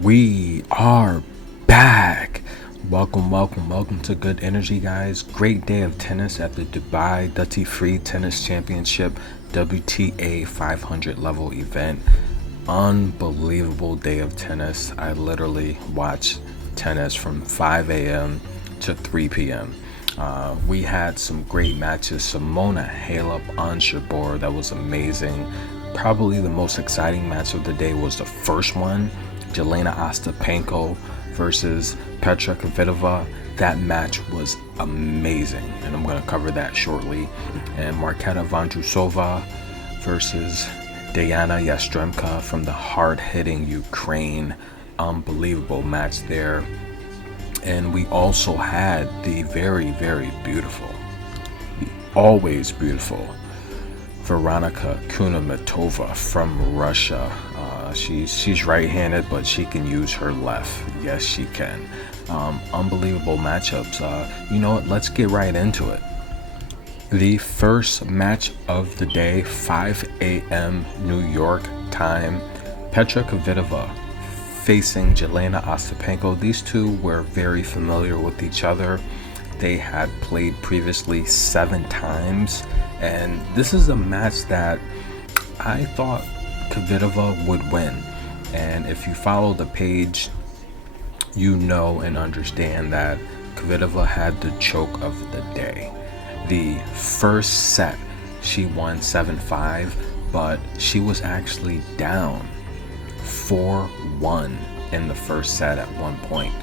We are back. Welcome to Good Energy, guys. Great day of tennis at the Dubai Duty Free Tennis Championship WTA 500 level event. Unbelievable day of tennis. I literally watched tennis from 5 a.m. to 3 p.m. We had some great matches. Simona Halep on Jabeur, that was amazing. Probably the most exciting match of the day was the first one, Jelena Ostapenko versus Petra Kvitova. That match was amazing, and I'm going to cover that shortly. And Marketa Vondrousova versus Yastremska from the hard-hitting Ukraine. Unbelievable match there. And we also had the very, very beautiful, always beautiful, Veronika Kudermetova from Russia. She's right-handed, but she can use her left. Yes, she can. Unbelievable matchups. You know what? Let's get right into it. The first match of the day, 5 a.m. New York time. Petra Kvitova facing Jelena Ostapenko. These two were very familiar with each other. They had played previously 7 times, and this is a match that I thought Kvitova would win. And if you follow the page, you know and understand that Kvitova had the choke of the day. The first set, she won 7-5, but she was actually down 4-1 in the first set at one point.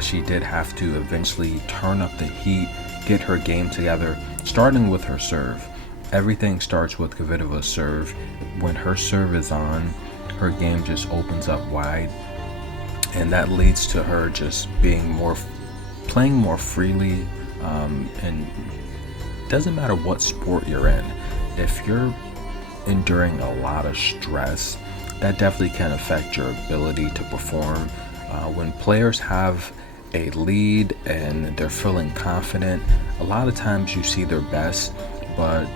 She did have to eventually turn up the heat, get her game together, starting with her serve. Everything starts with Kvitova's serve. When her serve is on, her game just opens up wide, and that leads to her just playing more freely. And doesn't matter what sport you're in, if you're enduring a lot of stress, that definitely can affect your ability to perform. When players have a lead and they're feeling confident, a lot of times you see their best, but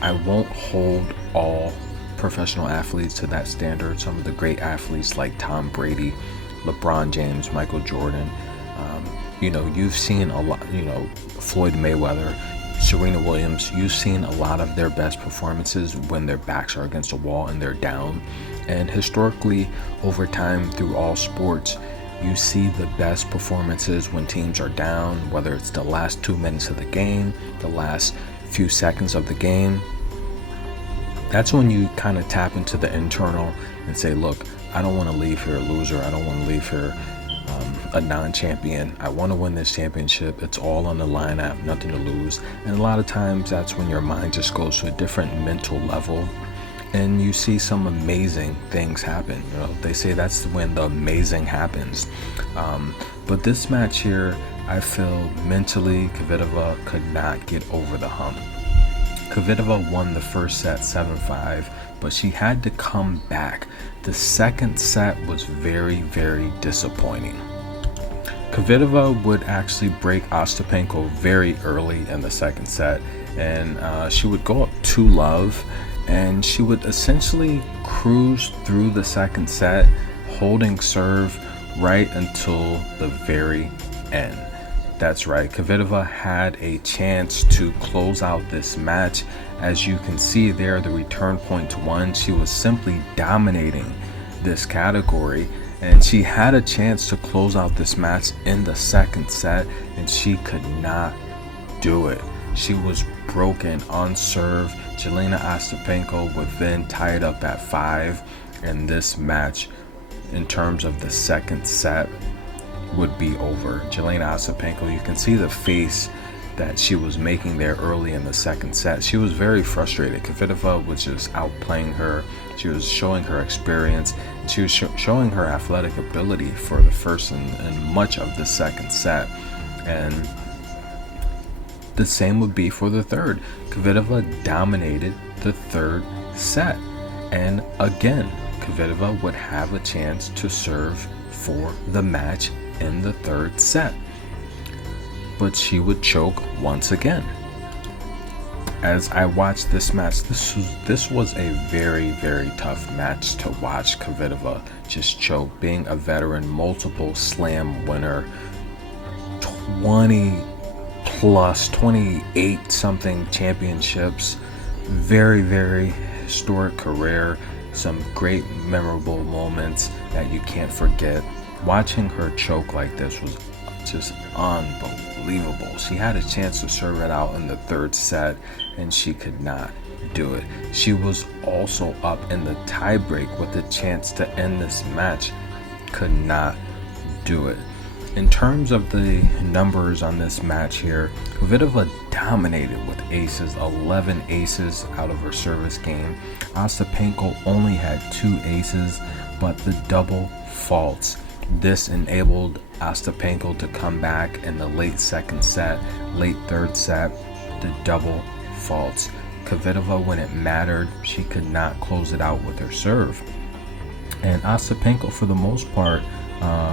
I won't hold all professional athletes to that standard. Some of the great athletes like Tom Brady, LeBron James, Michael Jordan, you've seen a lot, Floyd Mayweather, Serena Williams, you've seen a lot of their best performances when their backs are against a wall and they're down. And historically, over time, through all sports, you see the best performances when teams are down, whether it's the last 2 minutes of the game, the last few seconds of the game. That's when you kind of tap into the internal and say, look, I don't want to leave here a loser. I don't want to leave here a non-champion. I want to win this championship. It's all on the line. I have nothing to lose. And a lot of times that's when your mind just goes to a different mental level, and you see some amazing things happen. They say that's when the amazing happens. But this match here, I feel mentally Kvitova could not get over the hump. Kvitova won the first set 7-5, but she had to come back. The second set was very, very disappointing. Kvitova would actually break Ostapenko very early in the second set, and she would go up 2-love, and she would essentially cruise through the second set, holding serve right until the very end. That's right, Kvitova had a chance to close out this match. As you can see there, the return point to 1, she was simply dominating this category, and she had a chance to close out this match in the second set, and she could not do it. She was broken on serve. Jelena Ostapenko would then tie it up at 5, and this match, in terms of the second set, would be over. Jelena Ostapenko, you can see the face that she was making there early in the second set. She was very frustrated. Kvitova was just outplaying her. She was showing her experience. She was showing her athletic ability for the first and much of the second set. And the same would be for the third. Kvitova dominated the third set. And again, Kvitova would have a chance to serve for the match in the third set, but she would choke once again. As I watched this match, this was a very, very tough match to watch. Kvitova just choke, being a veteran, multiple slam winner, 20 plus 28 something championships, very, very historic career, some great memorable moments that you can't forget. Watching her choke like this was just unbelievable. She had a chance to serve it out in the third set and she could not do it. She was also up in the tiebreak with a chance to end this match, could not do it. In terms of the numbers on this match here, Kvitova dominated with aces, 11 aces out of her service game. Ostapenko only had 2 aces, but the double faults. This enabled Ostapenko to come back in the late second set, late third set, the double faults. Kvitova, when it mattered, she could not close it out with her serve. And Ostapenko, for the most part,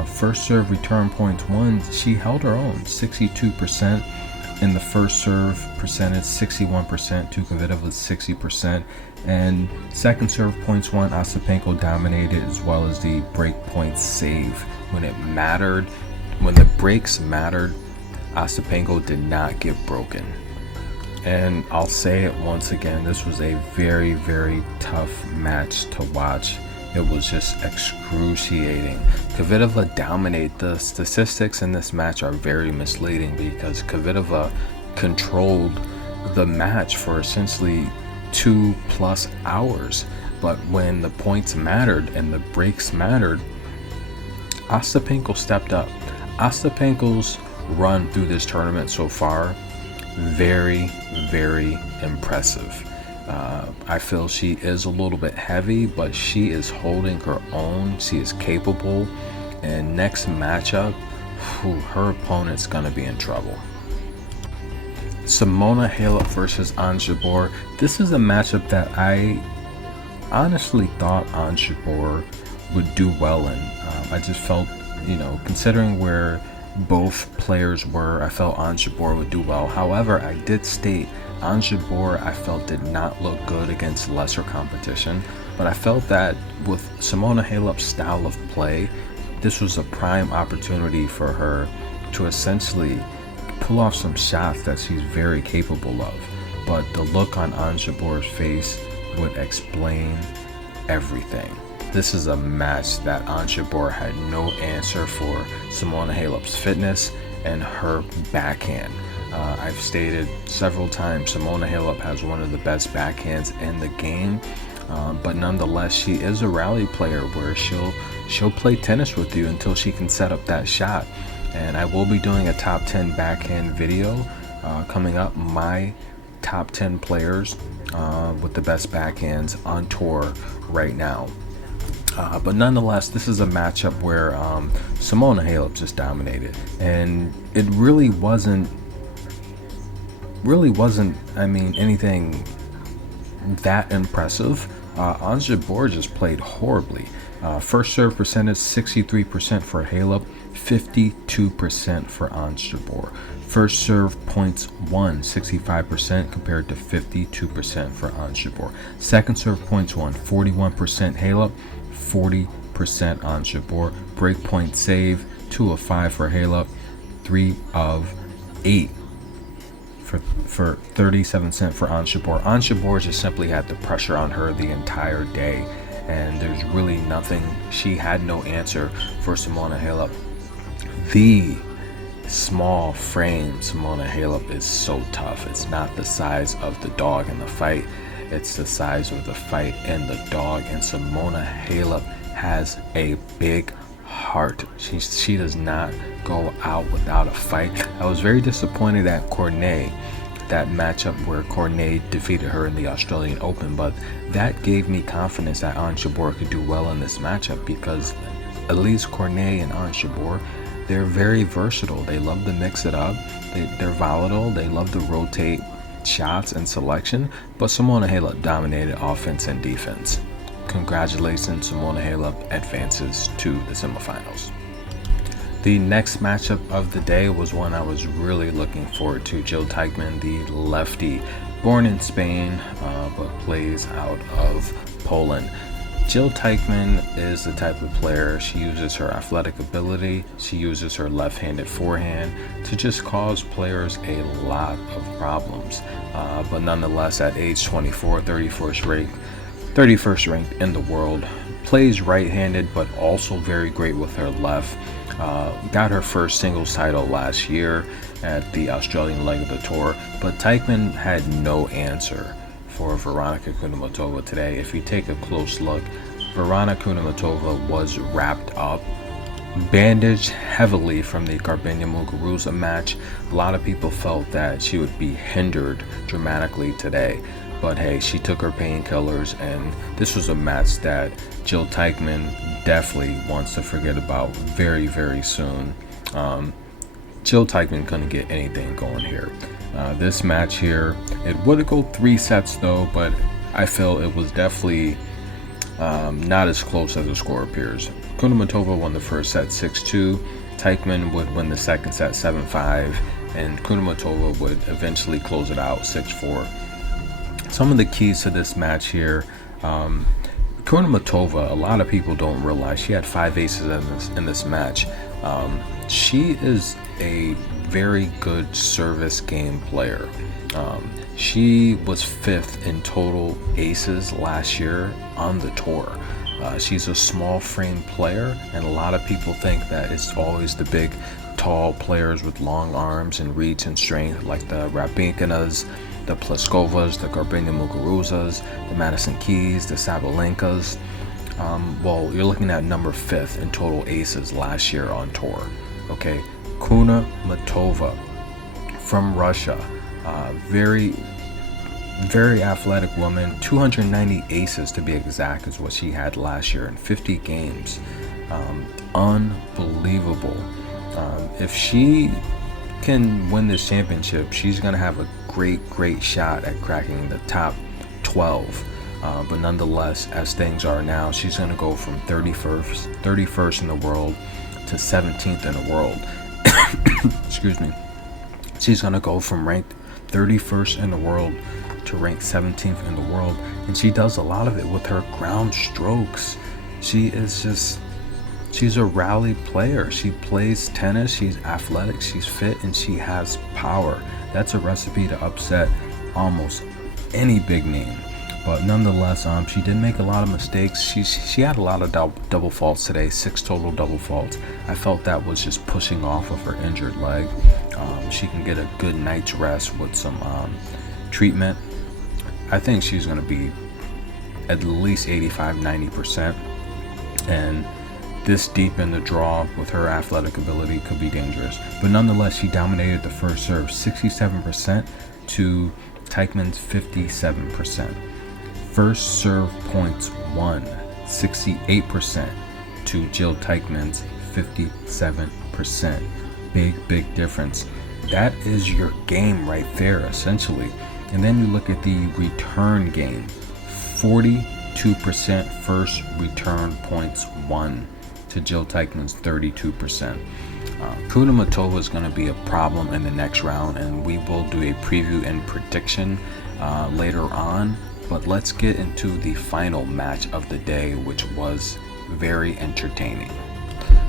first serve return points won, she held her own, 62% in the first serve percentage, 61% to Kvitova's 60%, and second serve points won, Ostapenko dominated, as well as the break point save. When it mattered, when the breaks mattered, Ostapenko did not get broken. And I'll say it once again, this was a very, very tough match to watch. It was just excruciating. Kvitova dominated. The statistics in this match are very misleading because Kvitova controlled the match for essentially 2+ hours. But when the points mattered and the breaks mattered, Ostapenko stepped up. Ostapenko's run through this tournament so far, very, very impressive. I feel she is a little bit heavy, but she is holding her own. She is capable. And next matchup, her opponent's going to be in trouble. Simona Halep versus Ons Jabeur. This is a matchup that I honestly thought Ons Jabeur would do well in. I just felt, considering where both players were, I felt Ons Jabeur would do well. However, I did state Ons Jabeur, I felt, did not look good against lesser competition, but I felt that with Simona Halep's style of play, this was a prime opportunity for her to essentially pull off some shots that she's very capable of. But the look on Ons Jabeur's face would explain everything. This is a match that Ons Jabeur had no answer for Simona Halep's fitness and her backhand. I've stated several times Simona Halep has one of the best backhands in the game, but nonetheless she is a rally player where she'll play tennis with you until she can set up that shot. And I will be doing a top 10 backhand video coming up, my top 10 players with the best backhands on tour right now. But nonetheless, this is a matchup where Simona Halep just dominated, and it really wasn't anything that impressive. Ons Jabeur just played horribly. First serve percentage 63% for Halep, 52% for Ons Jabeur. First serve points won 65% compared to 52% for Ons Jabeur. Second serve points won 41% Halep, 40% Ons Jabeur. Break point save 2 of 5 for Halep, 3 of 8 for 37 cents for Ons Jabeur. Ons Jabeur just simply had the pressure on her the entire day, and there's really nothing. She had no answer for Simona Halep. The small frame Simona Halep is so tough. It's not the size of the dog in the fight, it's the size of the fight and the dog. And Simona Halep has a big heart. She does not go out without a fight. I was very disappointed at Cornet, that matchup where Cornet defeated her in the Australian Open, but that gave me confidence that Ons Jabeur could do well in this matchup, because at least Cornet and Ons Jabeur, they're very versatile. They love to mix it up. They're volatile. They love to rotate shots and selection, but Simona Halep dominated offense and defense. Congratulations, Simona Halep advances to the semifinals. The next matchup of the day was one I was really looking forward to. Teichmann, the lefty, born in Spain, but plays out of Poland. Jill Teichmann is the type of player, she uses her athletic ability, she uses her left-handed forehand to just cause players a lot of problems. But nonetheless, at age 24, 31st ranked in the world, plays right-handed but also very great with her left. Got her first singles title last year at the Australian leg of the tour, but Teichmann had no answer for Veronika Kudermetova today. If you take a close look, Veronika Kudermetova was wrapped up, bandaged heavily from the Vondrousova match. A lot of people felt that she would be hindered dramatically today, but hey, she took her painkillers, and this was a match that Jill Teichmann definitely wants to forget about very, very soon. Jill Teichmann couldn't get anything going here. This match here, it would go 3 sets though, but I feel it was definitely not as close as the score appears. Kudermetova won the first set 6-2. Teichmann would win the second set 7-5, and Kudermetova would eventually close it out 6-4. Some of the keys to this match here. Kudermetova, a lot of people don't realize she had 5 aces in this match. She is a very good service game player. She was 5th in total aces last year on the tour. She's a small frame player, and a lot of people think that it's always the big, tall players with long arms and reach and strength, like the Rabinkinas, the Pliskovas, the Vondrousovas, the Madison Keys, the Sabalenkas. Well, you're looking at number 5th in total aces last year on tour. Okay, Kudermetova from Russia, very athletic woman. 290 aces to be exact is what she had last year in 50 games. Unbelievable. If she can win this championship, she's gonna have a great shot at cracking the top 12. But nonetheless, as things are now, she's gonna go from 31st in the world to 17th in the world. Excuse me. She's gonna go from ranked 31st in the world to ranked 17th in the world, and she does a lot of it with her ground strokes. She's a rally player. She plays tennis, she's athletic, she's fit, and she has power. That's a recipe to upset almost any big name. But nonetheless, she did make a lot of mistakes. She had a lot of double faults today, 6 total double faults. I felt that was just pushing off of her injured leg. She can get a good night's rest with some treatment. I think she's going to be at least 85-90%. And this deep in the draw with her athletic ability could be dangerous. But nonetheless, she dominated the first serve, 67% to Teichmann's 57%. First serve points won, 68% to Jill Teichmann's 57%. Big difference. That is your game right there, essentially. And then you look at the return game, 42% first return points won to Jill Teichmann's 32%. Kudermetova is going to be a problem in the next round, and we will do a preview and prediction later on. But let's get into the final match of the day, which was very entertaining.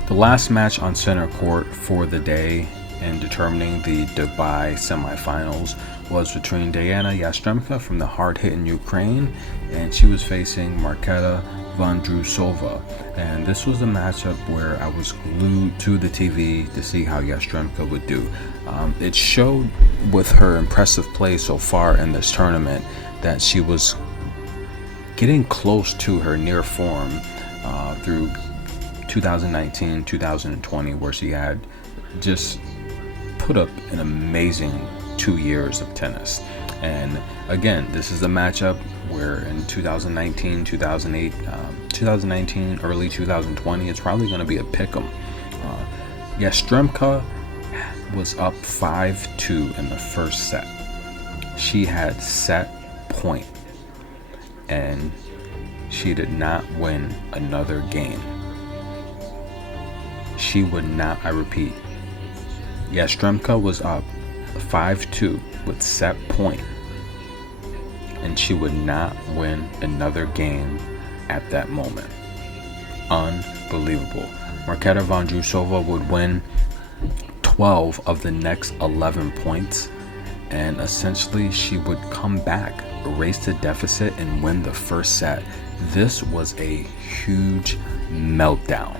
The last match on center court for the day in determining the Dubai semifinals was between Yastremska from the hard-hitting Ukraine, and she was facing Marketa Vondrousova. And this was a matchup where I was glued to the TV to see how Yastremska would do. It showed with her impressive play so far in this tournament that she was getting close to her near form through 2019, 2020, where she had just put up an amazing 2 years of tennis. And again, this is a matchup where in 2019, 2008, 2019, early 2020, it's probably going to be a pick'em. Yastremska was up 5-2 in the first set. She had set point, and she did not win another game. She would not, I repeat, Yastremska was up 5-2 with set point, and she would not win another game at that moment. Unbelievable. Marketa Vondrousova would win 12 of the next 11 points, and essentially she would come back, erase the deficit, and win the first set. This was a huge meltdown.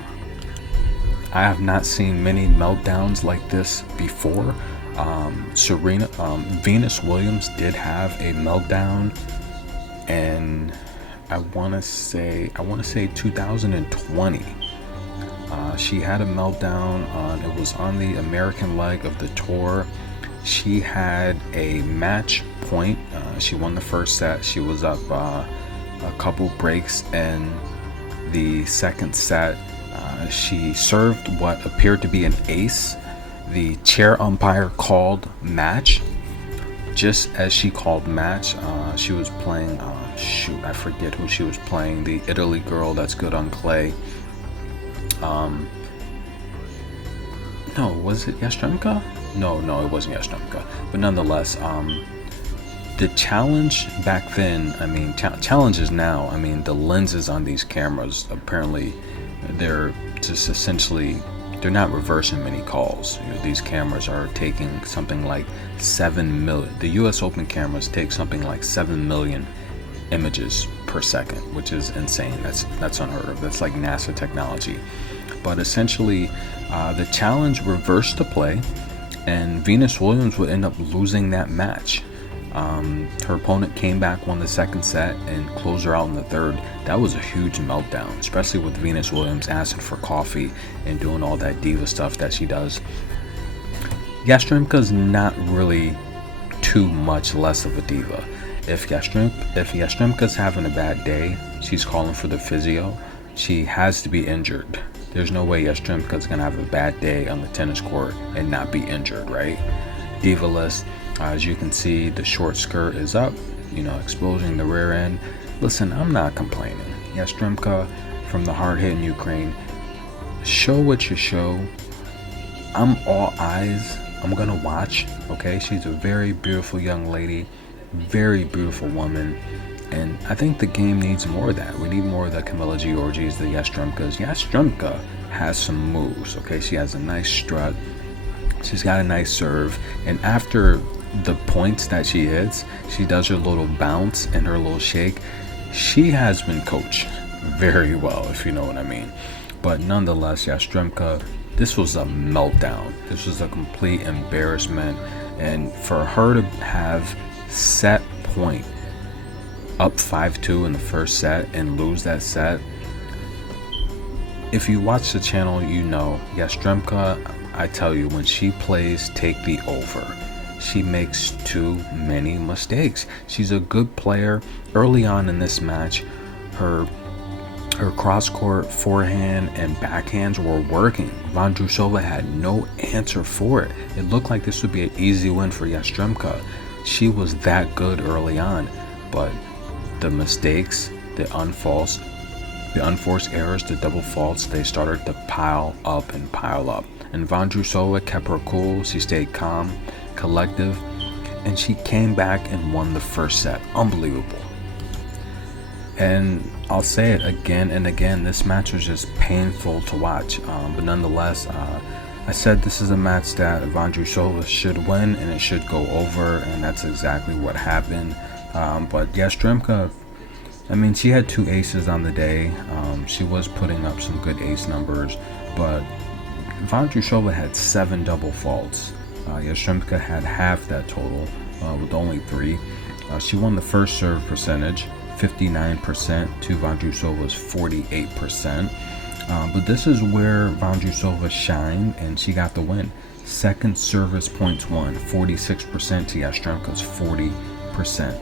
I have not seen many meltdowns like this before. Venus Williams did have a meltdown, and I want to say 2020. She had a meltdown it was on the American leg of the tour. She had a match point. She won the first set. She was up a couple breaks in the second set. She served what appeared to be an ace. The chair umpire called match. Just as she called match, she was playing, I forget who she was playing, the Italy girl that's good on clay. No, was it Yastremska? No, it wasn't Yastremska. But nonetheless, the challenge back then, challenges now, the lenses on these cameras, apparently, they're just essentially, they're not reversing many calls. These cameras are taking something like 7 million. The US Open cameras take something like 7 million images per second, which is insane. That's unheard of. That's like NASA technology. But essentially, the challenge reversed the play, and Venus Williams would end up losing that match. Her opponent came back, won the second set, and closed her out in the third. That was a huge meltdown, especially with Venus Williams asking for coffee and doing all that diva stuff that she does. Yastremka's not really too much less of a diva. If Yastremka's having a bad day, she's calling for the physio. She has to be injured. There's no way Yastremka's gonna have a bad day on the tennis court and not be injured, right? Diva-less. As you can see, the short skirt is up, exposing the rear end. Listen, I'm not complaining. Yastremka, from the hard-hitting Ukraine, show what you show. I'm all eyes. I'm gonna watch, okay? She's a very beautiful young lady, very beautiful woman, and I think the game needs more of that. We need more of the Camila Giorgis, the Yastremkas. Yastremka has some moves, okay? She has a nice strut. She's got a nice serve, and after the points that she hits, she does her little bounce and her little shake. She has been coached very well, if you know what I mean. But nonetheless, Yastremka, this was a meltdown. This was a complete embarrassment. And for her to have set point up 5-2 in the first set and lose that set, if you watch the channel, Yastremka, I tell you, when she plays take the over, she makes too many mistakes. She's a good player. Early on in this match, her cross-court forehand and backhands were working. Vondrousova had no answer for it. It looked like this would be an easy win for Yastremka. She was that good early on, but the mistakes, the unforced errors, the double faults, they started to pile up. And Vondrousova kept her cool. She stayed calm, collective, and she came back and won the first set. Unbelievable. And I'll say it again and again, this match was just painful to watch, but nonetheless, I said this is a match that Vondrousova should win and it should go over, and that's exactly what happened. But Yastremka, she had 2 aces on the day. She was putting up some good ace numbers, but Vondrousova had 7 double faults. Yastremska had half that total with only 3. She won the first serve percentage, 59% to Vondrousova's 48%. But this is where Vondrousova shined and she got the win. Second service points won, 46% to Yastremka's 40%.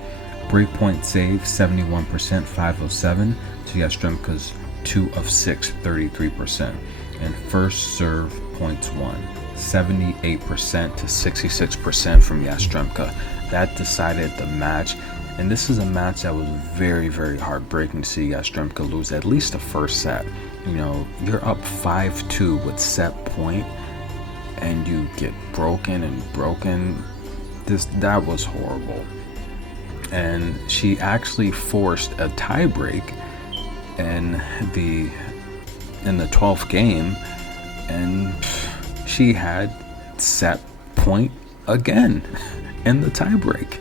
Breakpoint save, 71%, 507 to Yastremka's 2 of 6, 33%. And first serve points won, 78% to 66% from Yastremka. That decided the match. And this is a match that was very, very heartbreaking to see Yastremka lose at least the first set. You're up 5-2 with set point and you get broken. That was horrible. and she actually forced a tiebreak in the 12th game, and she had set point again in the tiebreak.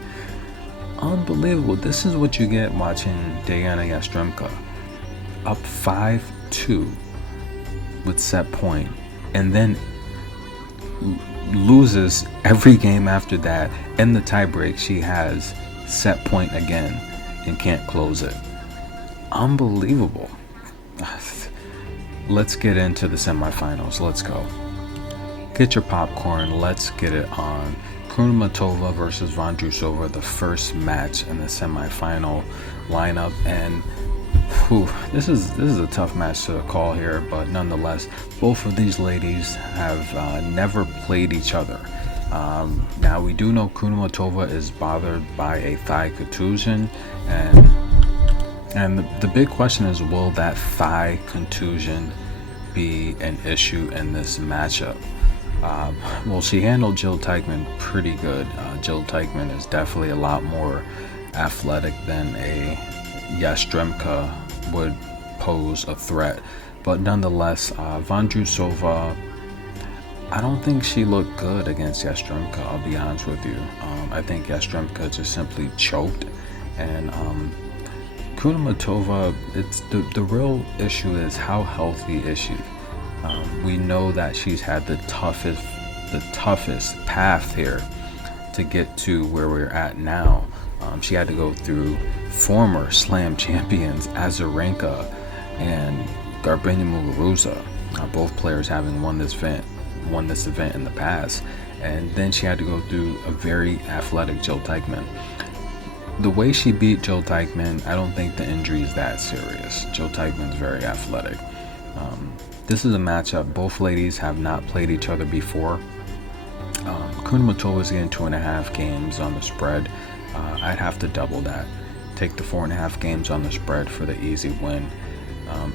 Unbelievable. This is what you get watching Jelena Yastremska up 5-2 with set point, and then loses every game after that. In the tiebreak, she has set point again and can't close it. Unbelievable. Let's get into the semifinals. Let's go. Get your popcorn. Let's get it on. Kudermetova versus Vondrousova, the first match in the semifinal lineup, and this is a tough match to call here, but nonetheless, both of these ladies have never played each other. Now we do know Kudermetova is bothered by a thigh contusion, and the big question is, will that thigh contusion be an issue in this matchup? Well, she handled Jill Teichmann pretty good. Jill Teichmann is definitely a lot more athletic than a Yastremska would pose a threat. But nonetheless, Vondrousova, I don't think she looked good against Yastremska, I'll be honest with you. I think Yastremska just simply choked. And Kudermetova, it's the real issue is, how healthy is she? We know that she's had the toughest path here to get to where we're at now. She had to go through former slam champions Yastremska and Vondrousova, both players having won this event in the past, and then she had to go through a very athletic Jill Teichmann. The way she beat Jill Teichmann, I don't think the injury is that serious. Jill Teichmann's very athletic. This is a matchup. Both ladies have not played each other before. Kudermetova is getting 2.5 games on the spread. I'd have to double that. Take the 4.5 games on the spread for the easy win.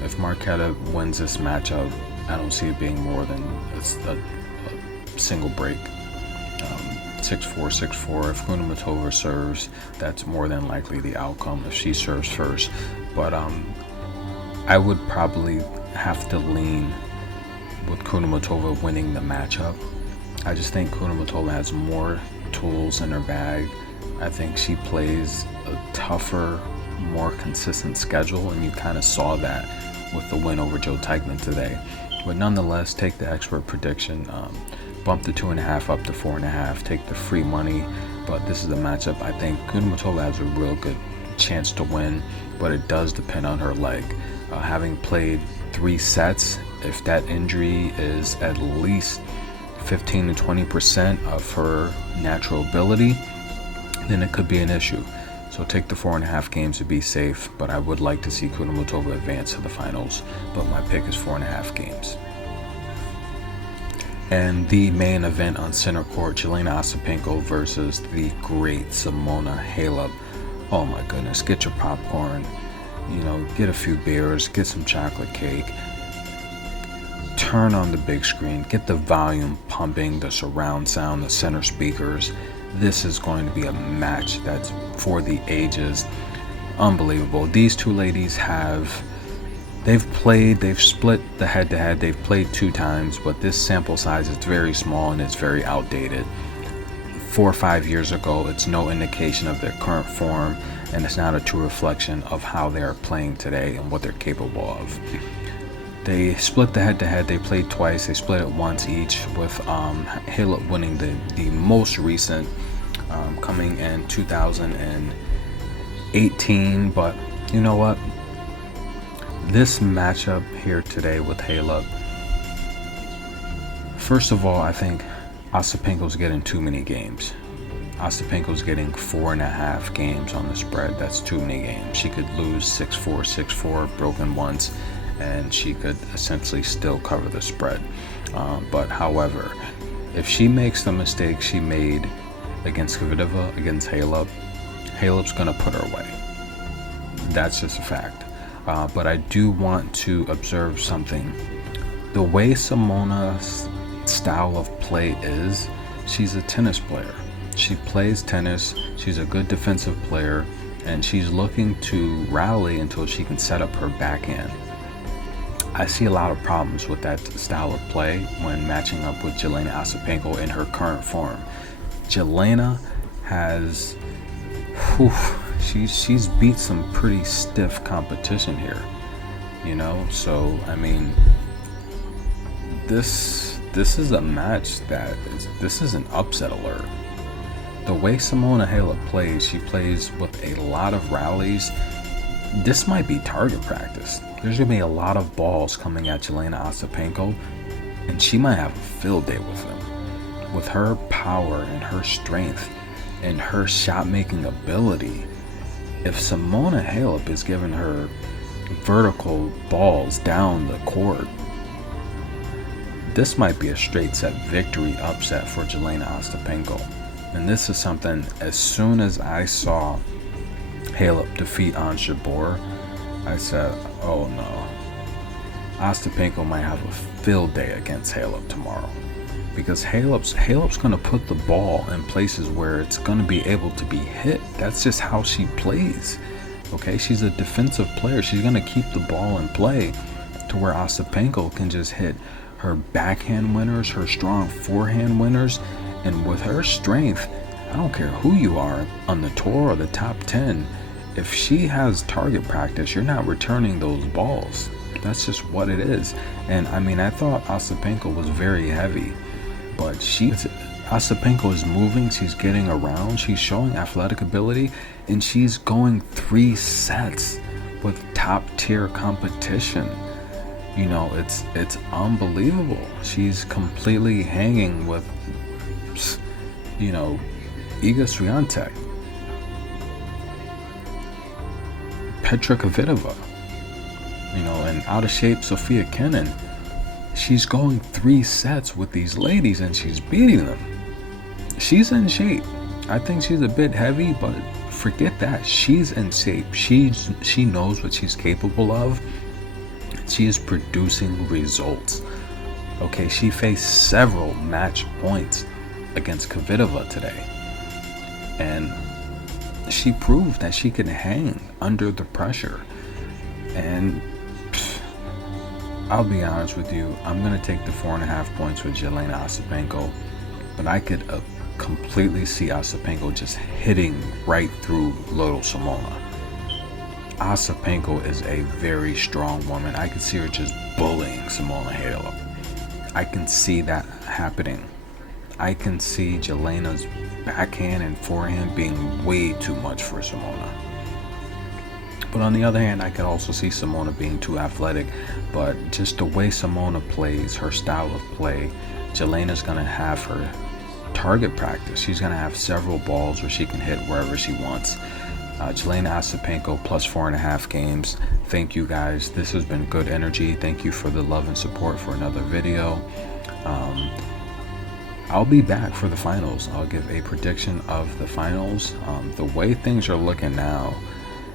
If Marketa wins this matchup, I don't see it being more than a single break. 6-4, 6-4. If Kudermetova serves, that's more than likely the outcome if she serves first. But I would probably have to lean with Kudermetova winning the matchup. I just think Kudermetova has more tools in her bag. I think she plays a tougher, more consistent schedule, and you kind of saw that with the win over Jill Teichmann today. But nonetheless, take the expert prediction, bump the 2.5 up to 4.5, take the free money. But this is a matchup I think Kudermetova has a real good chance to win, but it does depend on her leg. Having played 3 sets, if that injury is at least 15 to 20% of her natural ability, then it could be an issue. So take the 4.5 games to be safe, but I would like to see Kudermetova advance to the finals, but my pick is 4.5 games. And the main event on center court, Jelena Ostapenko versus the great Simona Halep. Oh my goodness, get your popcorn, get a few beers, get some chocolate cake, turn on the big screen, get the volume pumping, the surround sound, the center speakers. This is going to be a match that's for the ages. Unbelievable. These two ladies they've split the head-to-head. They've played 2 times, but this sample size is very small and it's very outdated. 4 or 5 years ago, it's no indication of their current form, and it's not a true reflection of how they are playing today and what they're capable of. They split the head-to-head. They played twice. They split it once each, with Halep winning the most recent, coming in 2018. But you know what? This matchup here today with Halep, first of all, I think Ostapenko's getting too many games. Ostapenko's getting 4.5 games on the spread. That's too many games. She could lose 6-4, 6-4, broken once, and she could essentially still cover the spread. But however, if she makes the mistake she made against Kvitova, against Halep's gonna put her away. That's just a fact. But I do want to observe something. The way Simona's style of play is, she's a tennis player. She plays tennis. She's a good defensive player, and she's looking to rally until she can set up her backhand. I see a lot of problems with that style of play when matching up with Jelena Ostapenko in her current form. Jelena has, she's beat some pretty stiff competition here, you know. So I mean, this is a match this is an upset alert. The way Simona Halep plays, she plays with a lot of rallies. This might be target practice. There's going to be a lot of balls coming at Jelena Ostapenko, and she might have a field day with them. With her power and her strength and her shot-making ability, if Simona Halep is giving her vertical balls down the court, this might be a straight set victory upset for Jelena Ostapenko. And this is something, as soon as I saw Halep defeat Jabeur, I said, oh no, Ostapenko might have a field day against Halep tomorrow, because Halep's going to put the ball in places where it's going to be able to be hit. That's just how she plays. Okay, she's a defensive player. She's going to keep the ball in play to where Ostapenko can just hit her backhand winners, her strong forehand winners. And with her strength, I don't care who you are on the tour or the top 10, if she has target practice, you're not returning those balls. That's just what it is. And I mean, I thought Ostapenko was very heavy, but Ostapenko is moving, she's getting around, she's showing athletic ability, and she's going 3 sets with top tier competition. You know, it's unbelievable. She's completely hanging with, you know, Iga Swiatek, Petra Kvitova, you know, and out of shape Sofia Kenin. She's going 3 sets with these ladies and she's beating them. She's in shape. I think she's a bit heavy, but forget that. She's in shape. She knows what she's capable of. She is producing results. Okay, she faced several match points against Kvitova today, and she proved that she can hang under the pressure. And I'll be honest with you, I'm going to take the 4.5 points with Jelena Ostapenko, but I could completely see Ostapenko just hitting right through little Simona. Ostapenko is a very strong woman. I could see her just bullying Simona Halep. I can see that happening. I can see Jelena's backhand and forehand being way too much for Simona. But on the other hand, I could also see Simona being too athletic. But just the way Simona plays, her style of play, Jelena's going to have her target practice. She's going to have several balls where she can hit wherever she wants. Jelena Ostapenko plus 4.5 games. Thank you guys. This has been good energy. Thank you for the love and support for another video. I'll be back for the finals. I'll give a prediction of the finals. The way things are looking now,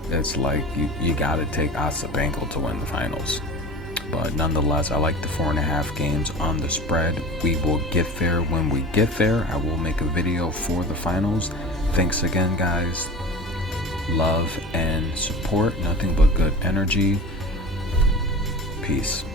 it's like you got to take Ostapenko to win the finals. But nonetheless, I like the 4.5 games on the spread. We will get there when we get there. I will make a video for the finals. Thanks again, guys. Love and support. Nothing but good energy. Peace.